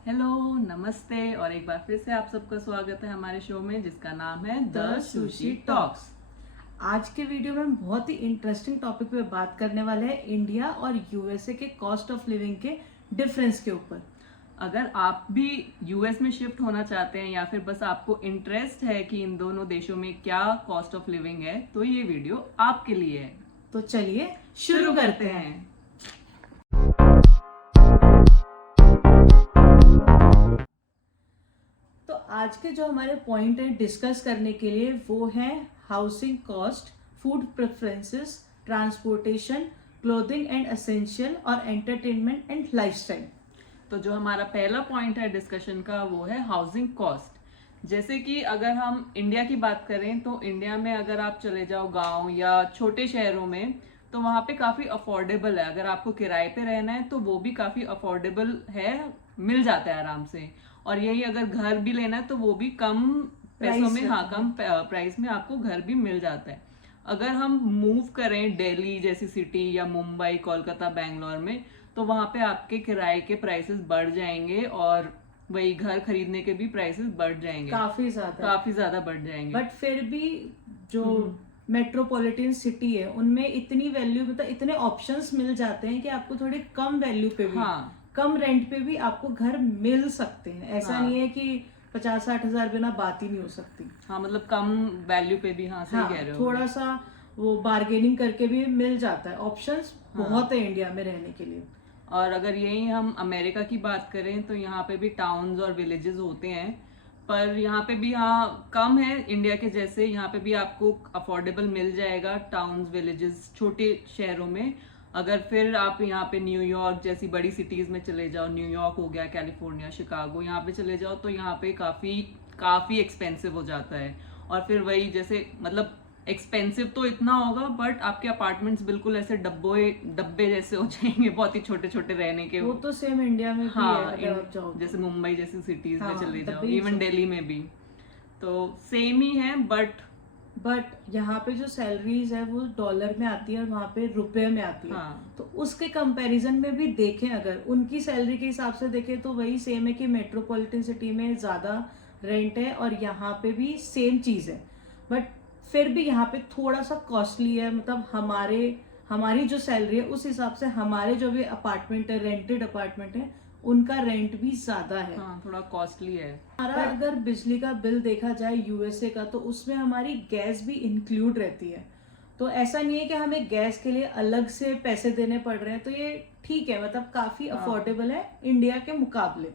Hello, नमस्ते और एक बार फिर से आप सबका स्वागत है हमारे शो में जिसका नाम है द सुशी टॉक्स। आज के वीडियो में हम बहुत ही इंटरेस्टिंग टॉपिक पे बात करने वाले हैं इंडिया और यूएसए के कॉस्ट ऑफ लिविंग के डिफरेंस के ऊपर। अगर आप भी यूएस में शिफ्ट होना चाहते हैं या फिर बस आपको इंटरेस्ट है कि इन दोनों देशों में क्या कॉस्ट ऑफ लिविंग है तो ये वीडियो आपके लिए है। तो चलिए शुरू करते हैं। तो आज के जो हमारे पॉइंट है डिस्कस करने के लिए वो है housing cost, food preferences, transportation, clothing and essential और एंटरटेनमेंट एंड लाइफस्टाइल। तो जो हमारा पहला पॉइंट है डिस्कशन का वो है हाउसिंग कॉस्ट। जैसे कि अगर हम इंडिया की बात करें तो इंडिया में अगर आप चले जाओ गांव या छोटे शहरों में तो वहाँ पे काफ़ी अफोर्डेबल है। अगर आपको किराए पे रहना है तो वो भी काफ़ी अफोर्डेबल है, मिल जाता है आराम से। और यही अगर घर भी लेना है तो वो भी कम पैसों में, हाँ कम प्राइस में आपको घर भी मिल जाता है। अगर हम मूव करें दिल्ली जैसी सिटी या मुंबई, कोलकाता, बैंगलोर में तो वहाँ पे आपके किराए के प्राइसेस बढ़ जाएंगे और वही घर खरीदने के भी प्राइसेस बढ़ जाएंगे, काफी ज्यादा बढ़ जाएंगे। बट फिर भी जो मेट्रोपॉलिटन सिटी है उनमें इतनी वैल्यू, मतलब इतने ऑप्शंस मिल जाते हैं कि आपको थोड़ी कम वैल्यू पे भी, कम रेंट पे भी आपको घर मिल सकते हैं। ऐसा नहीं है कि 50-60 हजार बिना बात ही नहीं हो सकती। हाँ, मतलब कम वैल्यू पे भी, हाँ सही कह रहे हो। थोड़ा सा वो बार्गेनिंग करके भी मिल जाता है। ऑप्शंस बहुत है इंडिया में रहने के लिए। और अगर यही हम अमेरिका की बात करें तो यहाँ पे भी टाउन्स और विलेजेस होते हैं, पर यहाँ पे भी हाँ कम है इंडिया के जैसे। यहाँ पे भी आपको अफोर्डेबल मिल जाएगा टाउन्स, विलेजेस, छोटे शहरों में। अगर फिर आप यहाँ पे न्यूयॉर्क जैसी बड़ी सिटीज में चले जाओ, न्यूयॉर्क हो गया, कैलिफोर्निया, शिकागो, यहाँ पे चले जाओ तो यहाँ पे काफी काफी एक्सपेंसिव हो जाता है। और फिर वही जैसे मतलब एक्सपेंसिव तो इतना होगा बट आपके अपार्टमेंट्स बिल्कुल ऐसे डब्बे जैसे हो जाएंगे, बहुत ही छोटे छोटे रहने के। वो तो सेम इंडिया में भी है अगर आप जाओ, जैसे मुंबई जैसी सिटीज में चले जाओ, इवन दिल्ली में भी तो सेम ही है। बट यहाँ पे जो सैलरीज है वो डॉलर में आती है और वहाँ पे रुपए में आती है। तो उसके कंपैरिजन में भी देखें, अगर उनकी सैलरी के हिसाब से देखें तो वही सेम है कि मेट्रोपॉलिटन सिटी में ज्यादा रेंट है और यहाँ पे भी सेम चीज है। बट फिर भी यहाँ पे थोड़ा सा कॉस्टली है। मतलब हमारी जो सैलरी है उस हिसाब से हमारे जो भी अपार्टमेंट है, रेंटेड अपार्टमेंट है, उनका रेंट भी ज्यादा है। थोड़ा कॉस्टली है। हमारा अगर बिजली का बिल देखा जाए यूएसए का तो उसमें हमारी गैस भी इंक्लूड रहती है। तो ऐसा नहीं है कि हमें गैस के लिए अलग से पैसे देने पड़ रहे हैं। तो ये ठीक है, मतलब काफी अफोर्डेबल है इंडिया के मुकाबले।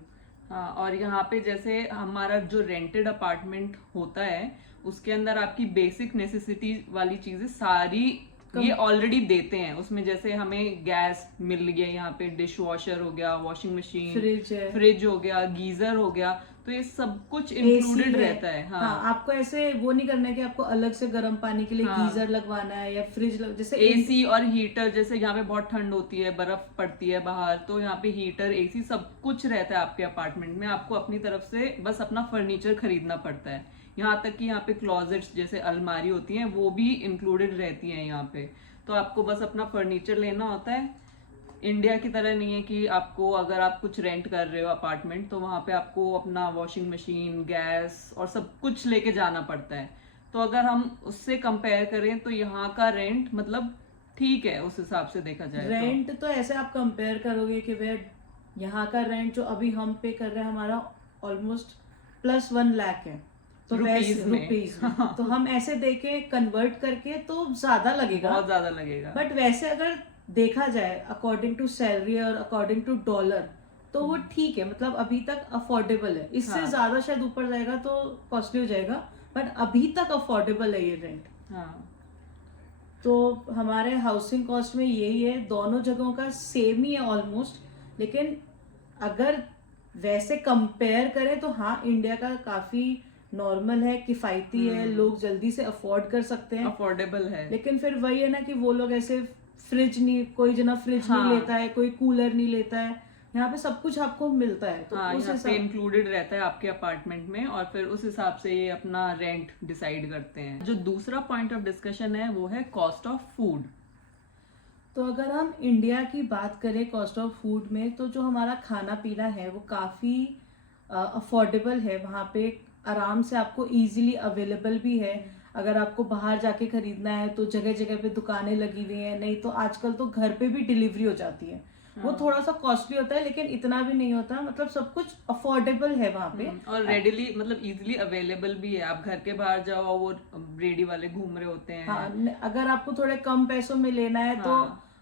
हाँ, और यहाँ पे जैसे हमारा जो रेंटेड अपार्टमेंट होता है उसके अंदर आपकी बेसिक नेसेसिटी वाली चीजें सारी ये ऑलरेडी देते हैं उसमें। जैसे हमें गैस मिल गया, यहाँ पे डिश वॉशर हो गया, वॉशिंग मशीन, फ्रिज हो गया, गीजर हो गया, तो ये सब कुछ इंक्लूडेड रहता है। आपको ऐसे वो नहीं करना है कि आपको अलग से गर्म पानी के लिए गीजर लगवाना है या फ्रिज जैसे एसी और हीटर। जैसे यहाँ पे बहुत ठंड होती है, बर्फ पड़ती है बाहर, तो यहाँ पे हीटर, एसी सब कुछ रहता है आपके अपार्टमेंट में। आपको अपनी तरफ से बस अपना फर्नीचर खरीदना पड़ता है। यहाँ तक कि यहाँ पे क्लोजेट्स जैसे अलमारी होती हैं वो भी इंक्लूडेड रहती हैं यहाँ पे। तो आपको बस अपना फर्नीचर लेना होता है। इंडिया की तरह नहीं है कि आपको, अगर आप कुछ रेंट कर रहे हो अपार्टमेंट तो वहां पे आपको अपना वॉशिंग मशीन, गैस और सब कुछ लेके जाना पड़ता है। तो अगर हम उससे कंपेयर करें तो यहाँ का रेंट मतलब ठीक है उस हिसाब से देखा जाए। रेंट तो ऐसे आप कंपेयर करोगे कि भाई यहाँ का रेंट जो अभी हम पे कर रहे हैं हमारा ऑलमोस्ट +1 लाख है, तो रुपीज तो हम ऐसे देके कन्वर्ट करके तो ज्यादा लगेगा, बहुत ज्यादा लगेगा। बट वैसे अगर देखा जाए अकॉर्डिंग टू सैलरी और अकॉर्डिंग टू डॉलर तो वो ठीक है, मतलब अभी तक अफोर्डेबल है। इससे ज्यादा शायद ऊपर जाएगा तो कॉस्टली हो जाएगा, बट अभी तक अफोर्डेबल है ये रेंट। तो हमारे हाउसिंग कॉस्ट में यही है, दोनों जगहों का सेम ही है ऑलमोस्ट। लेकिन अगर वैसे कंपेयर करें तो हाँ इंडिया का काफी नॉर्मल है, किफायती है, लोग जल्दी से अफोर्ड कर सकते हैं, अफोर्डेबल है। लेकिन फिर वही है ना कि वो लोग ऐसे फ्रिज नहीं, कोई जना फ्रिज नहीं लेता है, कोई कूलर नहीं लेता है। यहाँ पे सब कुछ आपको मिलता है, तो उस हिसाब से इंक्लूडेड रहता है आपके अपार्टमेंट में और फिर उस हिसाब से ये अपना रेंट डिसाइड करते हैं। जो दूसरा पॉइंट ऑफ डिस्कशन है वो है कॉस्ट ऑफ फूड। तो अगर हम इंडिया की बात करें कॉस्ट ऑफ फूड में, तो जो हमारा खाना पीना है वो काफ़ी अफोर्डेबल है। वहाँ पे आराम से आपको इजीली अवेलेबल भी है। अगर आपको बाहर जाके खरीदना है तो जगह जगह पे दुकानें लगी हुई हैं, नहीं तो आजकल तो घर पे भी डिलीवरी हो जाती है। वो थोड़ा सा कॉस्टली होता है लेकिन इतना भी नहीं होता, मतलब सब कुछ अफोर्डेबल है वहाँ पे। और रेडीली मतलब इजीली अवेलेबल भी है। आप घर के बाहर जाओ, वो रेडी वाले घूम रहे होते हैं। हाँ, अगर आपको थोड़े कम पैसों में लेना है तो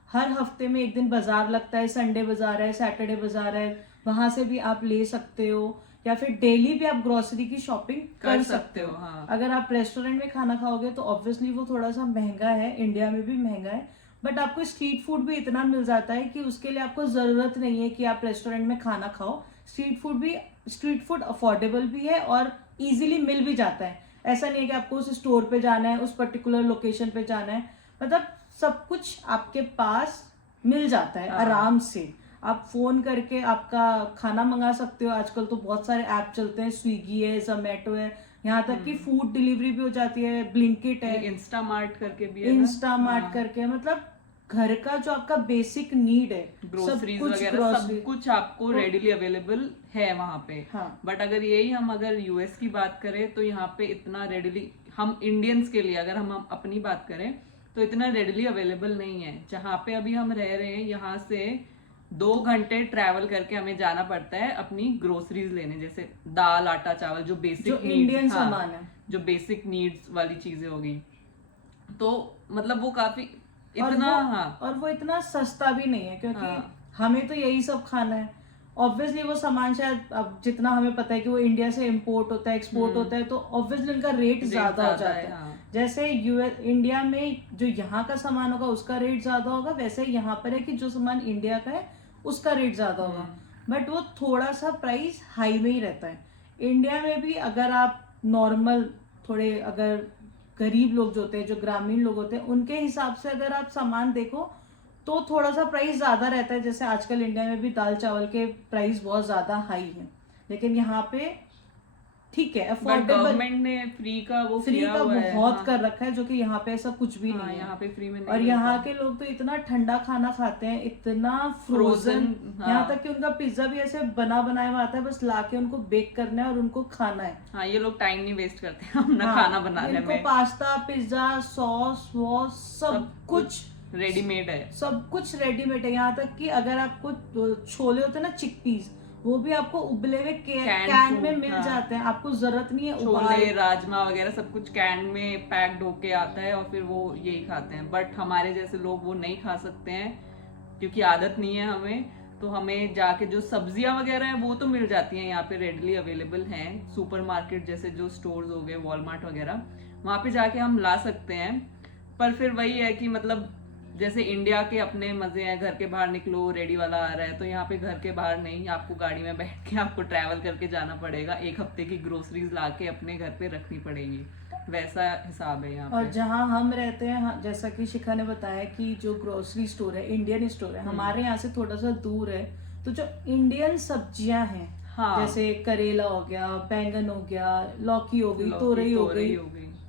हर हफ्ते में एक दिन बाजार लगता है, संडे बाजार है, सैटरडे बाजार है, वहां से भी आप ले सकते हो। या फिर डेली भी आप ग्रोसरी की शॉपिंग कर सकते हो। हाँ। अगर आप रेस्टोरेंट में खाना खाओगे तो ऑब्वियसली वो थोड़ा सा महंगा है, इंडिया में भी महंगा है, बट आपको स्ट्रीट फूड भी इतना मिल जाता है कि उसके लिए आपको जरूरत नहीं है कि आप रेस्टोरेंट में खाना खाओ। स्ट्रीट फूड अफोर्डेबल भी है और इजीली मिल भी जाता है। ऐसा नहीं है कि आपको उस स्टोर पे जाना है, उस पर्टिकुलर लोकेशन पे जाना है, मतलब सब कुछ आपके पास मिल जाता है आराम से। आप फोन करके आपका खाना मंगा सकते हो। आजकल तो बहुत सारे ऐप चलते हैं, स्विगी है, जोमेटो है, यहाँ तक कि फूड डिलीवरी भी हो जाती है, ब्लिंकिट है, इंस्टामार्ट करके भी है ना? इंस्टामार्ट करके, मतलब घर का जो आपका बेसिक नीड है, ग्रोसरीज वगैरह सब कुछ आपको रेडीली अवेलेबल है वहाँ पे। हाँ। बट अगर यही हम अगर यूएस की बात करें तो यहाँ पे इतना रेडीली, हम इंडियंस के लिए अगर हम अपनी बात करें तो इतना रेडीली अवेलेबल नहीं है। जहाँ पे अभी हम रह रहे हैं, यहाँ से 2 घंटे ट्रैवल करके हमें जाना पड़ता है अपनी ग्रोसरीज लेने, जैसे दाल, आटा, चावल, जो बेसिक इंडियन सामान है, जो बेसिक नीड्स वाली चीजें होगी। तो मतलब वो काफी इतना और वो इतना सस्ता भी नहीं है, क्योंकि हमें तो यही सब खाना है। ऑब्वियसली वो सामान शायद, अब जितना हमें पता है कि वो इंडिया से इंपोर्ट होता है, एक्सपोर्ट होता है, तो ऑब्वियसली उनका रेट ज्यादा हो जाता है। जैसे इंडिया में जो यहाँ का सामान होगा उसका रेट ज्यादा होगा, वैसे यहाँ पर है कि जो सामान इंडिया का है उसका रेट ज्यादा होगा, बट वो थोड़ा सा प्राइस हाई में ही रहता है। इंडिया में भी अगर आप नॉर्मल थोड़े, अगर गरीब लोग जो होते हैं, जो ग्रामीण लोग होते हैं, उनके हिसाब से अगर आप सामान देखो तो थोड़ा सा प्राइस ज्यादा रहता है। जैसे आजकल इंडिया में भी दाल चावल के प्राइस बहुत ज्यादा हाई है, लेकिन यहाँ पे ठीक है, अफोर्डेबल। गवर्नमेंट ने फ्री का बहुत कर रखा है, जो कि यहाँ पे ऐसा कुछ भी नहीं है। यहाँ पे फ्री में नहीं। और यहाँ के लोग तो इतना ठंडा खाना खाते हैं, इतना फ्रोजन, यहाँ तक कि उनका पिज्जा भी ऐसे बना बनाया हुआ आता है, बस लाके उनको बेक करना है और उनको खाना है। हाँ, ये लोग टाइम नहीं वेस्ट करते अपना खाना बनाने में। पास्ता, पिज्जा, सॉस वॉस सब कुछ रेडीमेड है, सब कुछ रेडीमेड है। यहाँ तक कि अगर आपको छोले होते हैं ना, चिकपीस, वो भी आपको उबले हुए कैन में मिल जाते हैं, आपको जरूरत नहीं है। छोले, राजमा वगैरह सब कुछ कैन में पैक्ड होके आता है और फिर वो यही खाते हैं। बट हमारे जैसे लोग वो नहीं खा सकते हैं क्योंकि आदत नहीं है हमें। तो हमें जाके जो सब्जियां वगैरह हैं वो तो मिल जाती हैं, यहाँ पे रेडली अवेलेबल हैं। सुपरमार्केट जैसे जो स्टोर्स हो गए, वॉलमार्ट वगैरह, वहां पे जाके हम ला सकते हैं। पर फिर वही है कि मतलब जैसे इंडिया के अपने मजे हैं, घर के बाहर निकलो रेडी वाला आ रहा है, तो यहाँ पे घर के बाहर नहीं, आपको गाड़ी में बैठ के आपको ट्रैवल करके जाना पड़ेगा। 1 हफ्ते की ग्रोसरीज लाके अपने घर पे रखनी पड़ेगी, वैसा हिसाब है यहाँ पे। और जहाँ हम रहते हैं, जैसा कि शिखा ने बताया कि जो ग्रोसरी स्टोर है, इंडियन स्टोर है, हमारे यहाँ से थोड़ा सा दूर है, तो जो इंडियन सब्जियां हैं, जैसे करेला हो गया, बैंगन हो गया, लौकी हो गई, तोरई हो गई,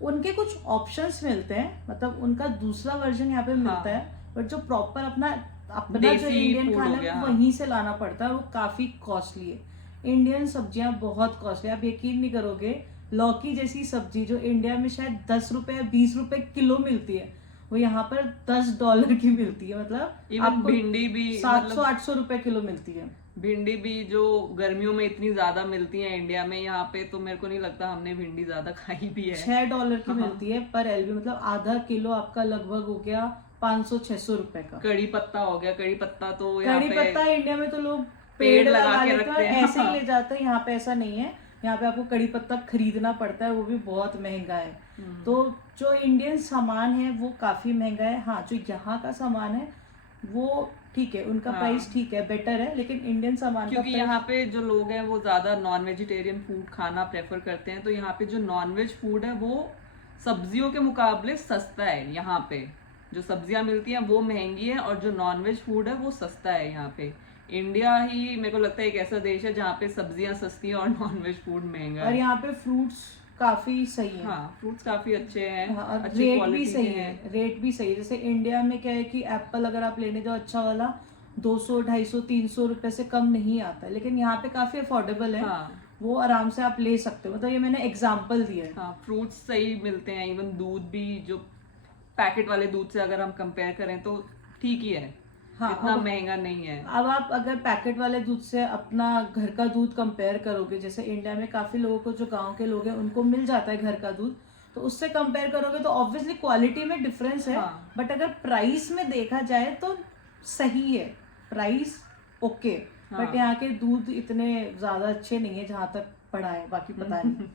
उनके कुछ ऑप्शंस मिलते हैं, मतलब उनका दूसरा वर्जन यहाँ पे मिलता है, बट जो प्रॉपर अपना जो इंडियन खाना है वहीं से लाना पड़ता है, वो काफी कॉस्टली है। इंडियन सब्जियां बहुत कॉस्टली, आप यकीन नहीं करोगे, लौकी जैसी सब्जी जो इंडिया में शायद 10 रुपए या 20 रुपए किलो मिलती है, वो यहाँ पर $10 की मिलती है। मतलब आपको भिंडी भी 700-800 रुपए किलो मिलती है। भिंडी भी जो गर्मियों में इतनी ज्यादा मिलती है इंडिया में, यहाँ पे तो मेरे को नहीं लगता हमने भिंडी ज्यादा खाई भी है। $6 की मिलती है पर एलबी, मतलब आधा किलो आपका लगभग हो गया 500-600 रुपए का। कड़ी पत्ता हो गया, कड़ी पत्ता तो कड़ी पत्ता इंडिया में तो लोग पेड़ लगा के रखते हैं, ऐसे ही ले जाते हैं, यहाँ पे ऐसा नहीं है। यहाँ पे आपको कड़ी पत्ता खरीदना पड़ता है, वो भी बहुत महंगा है। तो जो इंडियन सामान है वो काफी महंगा है। हाँ, जो यहाँ का सामान है वो ठीक है, उनका प्राइस ठीक है, बेटर है, लेकिन इंडियन सामान क्योंकि यहाँ पे जो लोग हैं वो ज्यादा नॉन वेजिटेरियन फूड खाना प्रेफर करते हैं, तो यहाँ पे जो नॉन वेज फूड है वो सब्जियों के मुकाबले सस्ता है। यहाँ पे जो सब्जियां मिलती हैं वो महंगी है और जो नॉन वेज फूड है वो सस्ता है। यहाँ पे इंडिया ही मेरे को लगता है एक ऐसा देश है जहाँ पे सब्जियां सस्ती है और नॉन वेज फूड महंगा है। और यहाँ पे फ्रूट्स काफी सही है। हाँ, फ्रूट्स काफी अच्छे हैं, हाँ, और अच्छी रेट भी क्वालिटी सही के है, हैं। रेट भी सही है। जैसे इंडिया में क्या है कि एप्पल अगर आप लेने जाओ अच्छा वाला 200 250 300 रुपए से कम नहीं आता है, लेकिन यहाँ पे काफी अफोर्डेबल है। हाँ वो आराम से आप ले सकते हो, मतलब ये मैंने एग्जाम्पल दिया है। हाँ, फ्रूट्स सही मिलते हैं, इवन दूध भी जो पैकेट वाले दूध से अगर हम कंपेयर करें तो ठीक ही है, हाँ, इतना अब महंगा नहीं है। आप अगर पैकेट वाले दूध से अपना घर का दूध कंपेयर करोगे, जैसे इंडिया में काफी लोगों को, जो गांव के लोग हैं उनको मिल जाता है घर का दूध, तो उससे कंपेयर करोगे तो ऑब्वियसली क्वालिटी में डिफरेंस है। हाँ। बट अगर प्राइस में देखा जाए तो सही है, प्राइस ओके। हाँ। बट यहाँ के दूध इतने ज्यादा अच्छे नहीं है जहां तक पढ़ा है, बाकी पता नहीं।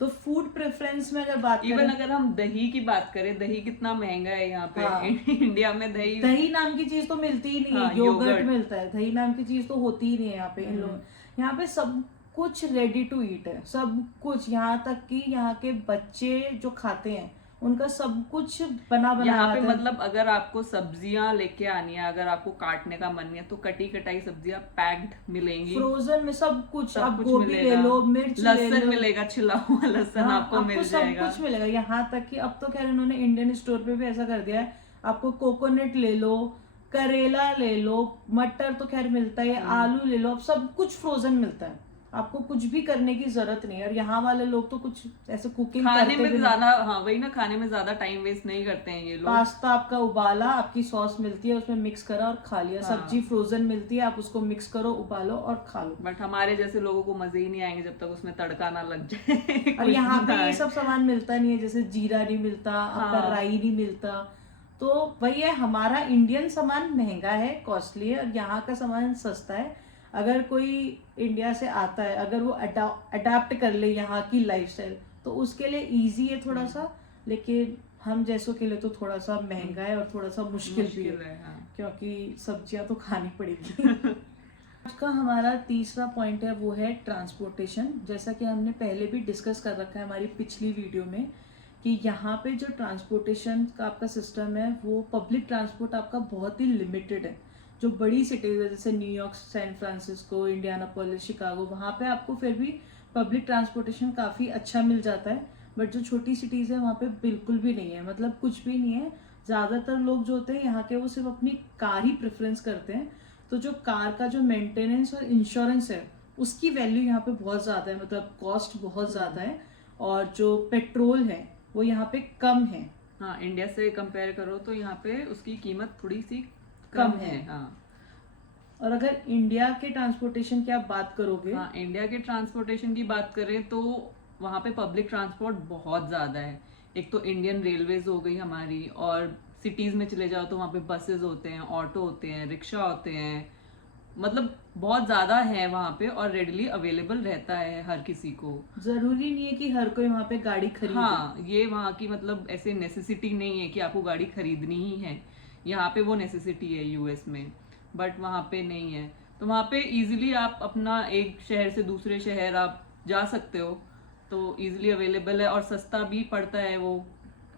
तो फूड प्रेफरेंस में अगर बात इवन करें, अगर हम दही की बात करें, दही कितना महंगा है यहाँ पे। हाँ। इंडिया में दही दही नाम की चीज तो मिलती ही नहीं हाँ, है, योगर्ट योगर्ट मिलता है, दही नाम की चीज तो होती ही नहीं है यहाँ पे। इन लोग यहाँ पे सब कुछ रेडी टू ईट है, सब कुछ, यहाँ तक कि यहाँ के बच्चे जो खाते हैं उनका सब कुछ बना बना यहाँ पे आता है। मतलब अगर आपको सब्जियां लेके आनी है, अगर आपको काटने का मन नहीं है तो कटी कटाई सब्जियां पैक्ड मिलेंगी, फ्रोजन में सब कुछ, सब आप कुछ गोभी ले मिलेगा। लो, मिर्च ले लहसुन लो, मिलेगा, छिला हुआ लहसुन हाँ, आपको मिल सब जाएगा। कुछ मिलेगा। यहाँ तक कि अब तो खैर इन्होंने इंडियन स्टोर पे भी ऐसा कर दिया है, आपको कोकोनट ले लो, करेला ले लो, मटर तो खैर मिलता है, आलू ले लो, अब सब कुछ फ्रोजन मिलता है, आपको कुछ भी करने की जरूरत नहीं है। और यहाँ वाले लोग तो कुछ ऐसे कुकिंग खाने करते में भी ज्यादा, हाँ वही ना, खाने में ज्यादा टाइम वेस्ट नहीं करते हैं ये लोग। पास्ता आपका उबाला, आपकी सॉस मिलती है, उसमें मिक्स करा और खा लिया। हाँ। सब्जी फ्रोजन मिलती है, आप उसको मिक्स करो, उबालो और खा लो। बट हमारे जैसे लोगों को मजे ही नहीं आएंगे जब तक उसमें तड़का ना लग जाए। और कुछ यहाँ पे ना ये आए। सब सामान मिलता नहीं है, जैसे जीरा नहीं मिलता, आपका हाँ। राई नहीं मिलता। तो वही है, हमारा इंडियन सामान महंगा है, कॉस्टली है, और यहाँ का सामान सस्ता है। अगर कोई इंडिया से आता है, अगर वो अडाप्ट कर ले यहाँ की लाइफस्टाइल, तो उसके लिए इजी है थोड़ा सा, लेकिन हम जैसों के लिए तो थोड़ा सा महंगा है और थोड़ा सा मुश्किल भी है, हाँ। क्योंकि सब्जियां तो खानी पड़ेगी। आज का हमारा तीसरा पॉइंट है, वो है ट्रांसपोर्टेशन। जैसा कि हमने पहले भी डिस्कस कर रखा है हमारी पिछली वीडियो में, कि यहाँ पे जो ट्रांसपोर्टेशन का आपका सिस्टम है, वो पब्लिक ट्रांसपोर्ट आपका बहुत ही लिमिटेड है। जो बड़ी सिटीज है जैसे New York, San Francisco, Indianapolis, Chicago, वहाँ पे आपको फिर भी पब्लिक ट्रांसपोर्टेशन काफ़ी अच्छा मिल जाता है। बट जो छोटी सिटीज़ है वहाँ पे बिल्कुल भी नहीं है, मतलब कुछ भी नहीं है। ज़्यादातर लोग जो होते हैं यहाँ के, वो सिर्फ अपनी कार ही प्रेफरेंस करते हैं। तो जो कार का जो मेंटेनेंस और इंश्योरेंस है, उसकी वैल्यू यहाँ पे बहुत ज़्यादा है, मतलब कॉस्ट बहुत ज़्यादा है। और जो पेट्रोल है वो यहाँ पे कम है। हाँ, इंडिया से कंपेयर करो तो यहाँ पे उसकी कीमत थोड़ी सी कम कम है। है। हाँ। और अगर इंडिया के ट्रांसपोर्टेशन की आप बात करोगे, हाँ, इंडिया के ट्रांसपोर्टेशन की बात करें तो वहाँ पे पब्लिक ट्रांसपोर्ट बहुत ज़्यादा है। एक तो इंडियन रेलवेज हो गई हमारी, और सिटीज़ में चले जाओ तो वहाँ पे बसेस होते हैं, ऑटो होते हैं, रिक्शा होते हैं, मतलब बहुत ज़्यादा है वहाँ पे, और रेडली अवेलेबल रहता है हर किसी को। जरूरी नहीं है कि हर कोई वहाँ पे गाड़ी खरीदे। हाँ, ये वहाँ की मतलब ऐसे नेसेसिटी नहीं है कि आपको गाड़ी खरीदनी ही है। यहाँ पे वो नेसेसिटी है यूएस में, बट वहाँ पे नहीं है। तो वहाँ पे इजीली आप अपना एक शहर से दूसरे शहर आप जा सकते हो, तो इजीली अवेलेबल है और सस्ता भी पड़ता है वो।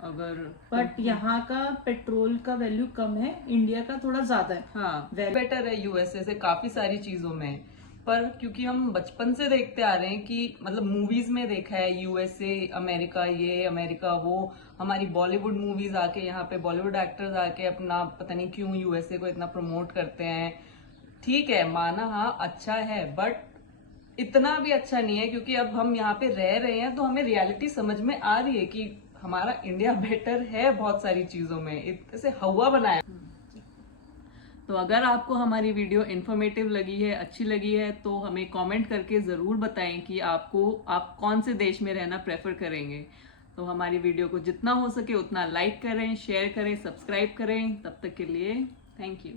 अगर बट यहाँ का पेट्रोल का वैल्यू कम है, इंडिया का थोड़ा ज्यादा है। हाँ, बेटर है यूएसए से काफी सारी चीजों में। पर क्योंकि हम बचपन से देखते आ रहे हैं कि मतलब मूवीज में देखा है यूएसए, अमेरिका ये, अमेरिका वो, हमारी बॉलीवुड मूवीज आके यहाँ पे बॉलीवुड एक्टर्स आके अपना पता नहीं क्यों यूएसए को इतना प्रमोट करते हैं। ठीक है, माना हाँ अच्छा है, बट इतना भी अच्छा नहीं है, क्योंकि अब हम यहाँ पे रह रहे हैं तो हमें रियलिटी समझ में आ रही है कि हमारा इंडिया बेटर है बहुत सारी चीजों में, ऐसे हवा बनाया। तो अगर आपको हमारी वीडियो इन्फॉर्मेटिव लगी है, अच्छी लगी है, तो हमें कमेंट करके ज़रूर बताएं कि आप कौन से देश में रहना प्रेफर करेंगे। तो हमारी वीडियो को जितना हो सके उतना लाइक करें, शेयर करें, सब्सक्राइब करें। तब तक के लिए थैंक यू।